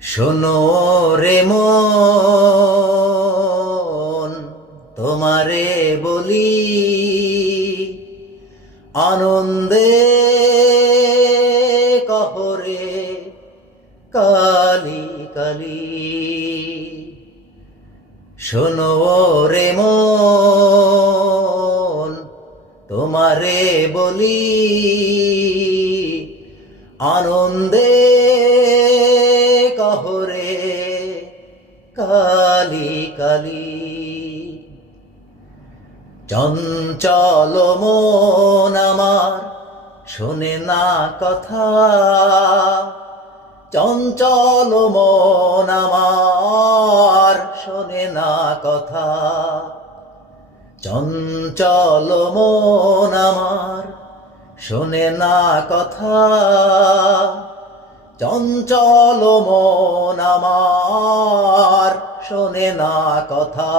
শোনো রে মন, তোমারে বলি আনন্দে কহরে কালি কালি। শোনো রে মন, তোমারে বলি আনন্দে কালি কালি। চঞ্চল মন আমার শোনে না কথা। চঞ্চল মন আমার শোনে না কথা। চঞ্চল মন আমার শোনে না কথা। চঞ্চল মন আমার শোনে না কথা।